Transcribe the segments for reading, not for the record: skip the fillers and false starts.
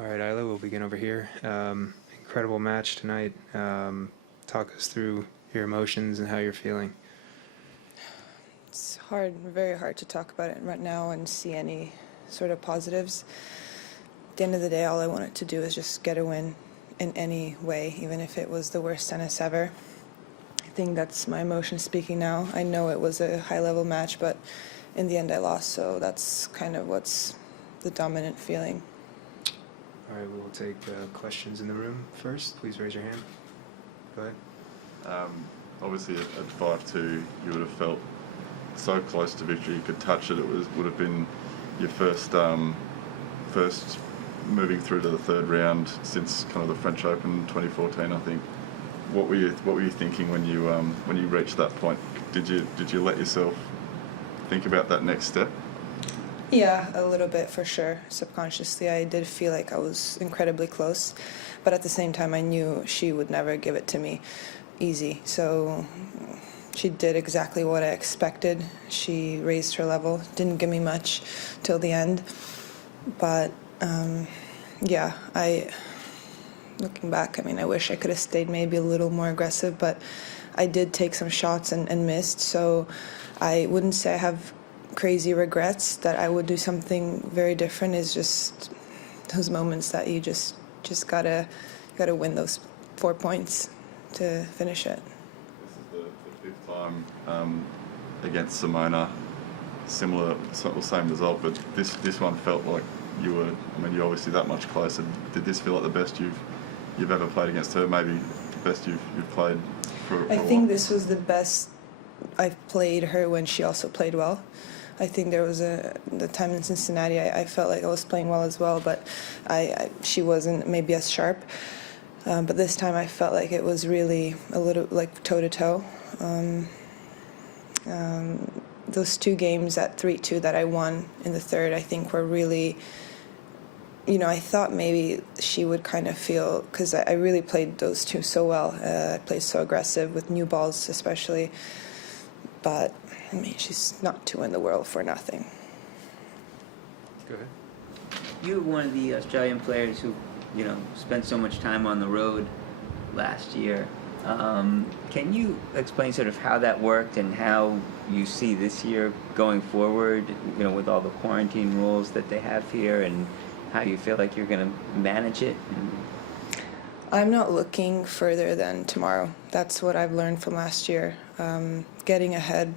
All right, Ajla, we'll begin over here. Incredible match tonight. Talk us through your emotions and how you're feeling. It's hard, very hard to talk about it right now and see any sort of positives. At the end of the day, all I wanted to do is just get a win in any way, even if it was the worst tennis ever. I think that's my emotion speaking now. I know it was a high-level match, but in the end I lost, so that's kind of what's the dominant feeling. All right, we'll take questions in the room first. Please raise your hand. Go ahead. Obviously at 5-2 you would have felt so close to victory you could touch it. It would have been your first moving through to the third round since kind of the French Open 2014, I think. What were you thinking when you reached that point? Did you let yourself think about that next step? Yeah, a little bit for sure. Subconsciously, I did feel like I was incredibly close, but at the same time, I knew she would never give it to me easy. So she did exactly what I expected. She raised her level, didn't give me much till the end. But yeah, looking back, I mean, I wish I could have stayed maybe a little more aggressive, but I did take some shots and missed. So I wouldn't say I have crazy regrets. That I would do something very different is just those moments that you just gotta win those 4 points to finish it. This is the fifth time against Simona, similar, same result, but this one felt like you're obviously that much closer. Did this feel like the best you've ever played against her? Maybe the best you've played for I a think while? this was the best I've played her when she also played well. I think there was the time in Cincinnati I felt like I was playing well as well, but she wasn't maybe as sharp. But this time I felt like it was really a little like toe-to-toe. Those two games at 3-2 that I won in the third, I think were really, I thought maybe she would kind of feel, because I really played those two so well. I played so aggressive with new balls especially. But, I mean, she's not two in the world for nothing. Go ahead. You were one of the Australian players who, spent so much time on the road last year. Can you explain sort of how that worked and how you see this year going forward, with all the quarantine rules that they have here, and how you feel like you're going to manage it? I'm not looking further than tomorrow. That's what I've learned from last year. Getting ahead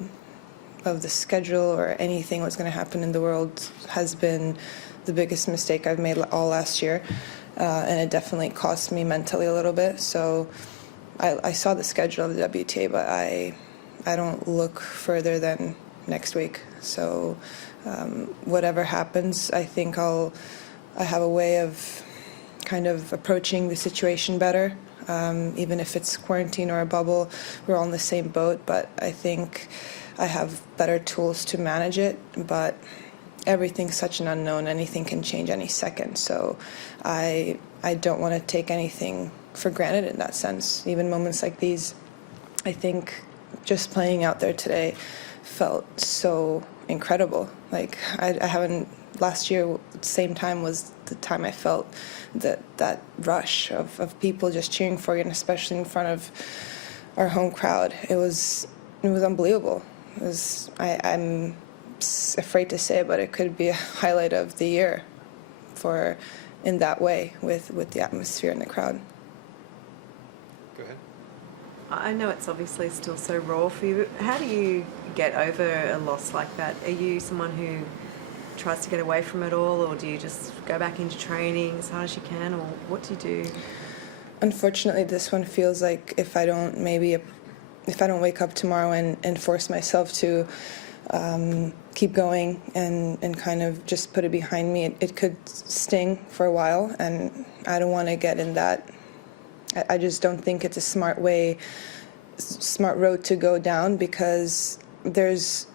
of the schedule or anything what's going to happen in the world has been the biggest mistake I've made all last year, and it definitely cost me mentally a little bit. So I saw the schedule of the WTA, but I don't look further than next week. So whatever happens, I think I have a way of kind of approaching the situation better. Even if it's quarantine or a bubble, we're all in the same boat, but I think I have better tools to manage it. But everything's such an unknown, anything can change any second, so I don't want to take anything for granted in that sense. Even moments like these, I think just playing out there today felt so incredible. Like I haven't, last year at the same time was the time I felt that rush of people just cheering for you, and especially in front of our home crowd. It was unbelievable. I'm afraid to say it, but it could be a highlight of the year in that way with the atmosphere and the crowd. Go ahead. I know it's obviously still so raw for you, but how do you get over a loss like that? Are you someone who tries to get away from it all, or do you just go back into training as hard as you can, or what do you do? Unfortunately, this one feels like if I don't wake up tomorrow and force myself to keep going and kind of just put it behind me, it could sting for a while, and I don't want to get in that. I just don't think it's a smart road to go down, because there's,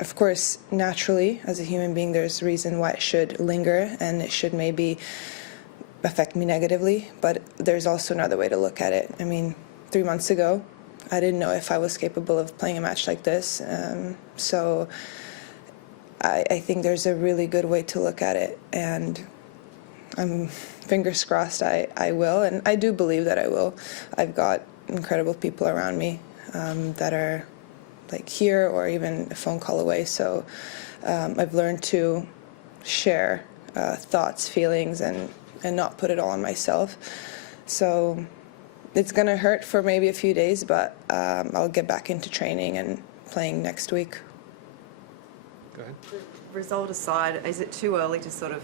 of course, naturally, as a human being, there's reason why it should linger and it should maybe affect me negatively, but there's also another way to look at it. I mean, 3 months ago, I didn't know if I was capable of playing a match like this, so I think there's a really good way to look at it, and I'm fingers crossed I will, and I do believe that I will. I've got incredible people around me that are like here or even a phone call away. So I've learned to share thoughts, feelings, and not put it all on myself. So it's going to hurt for maybe a few days, but I'll get back into training and playing next week. Go ahead. Result aside, is it too early to sort of,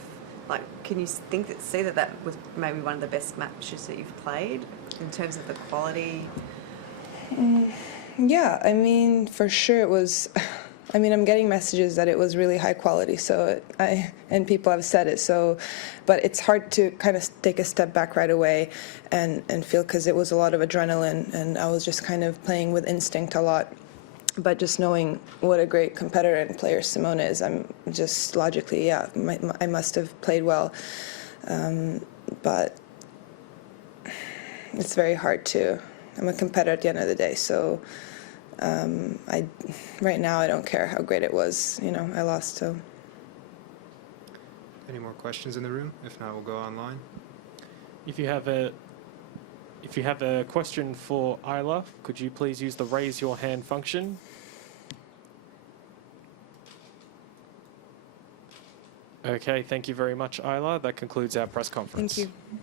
like, can you see that was maybe one of the best matches that you've played in terms of the quality? Yeah, I mean, for sure it was. I mean, I'm getting messages that it was really high quality, and people have said it. So, but it's hard to kind of take a step back right away and feel, because it was a lot of adrenaline, and I was just kind of playing with instinct a lot. But just knowing what a great competitor and player Simona is, I'm just logically, yeah, I must have played well. But it's very hard to. I'm a competitor at the end of the day, so. Right now I don't care how great it was. I lost. So. Any more questions in the room? If not, we'll go online. If you have a question for Ajla, could you please use the raise your hand function? Okay, thank you very much, Ajla. That concludes our press conference. Thank you.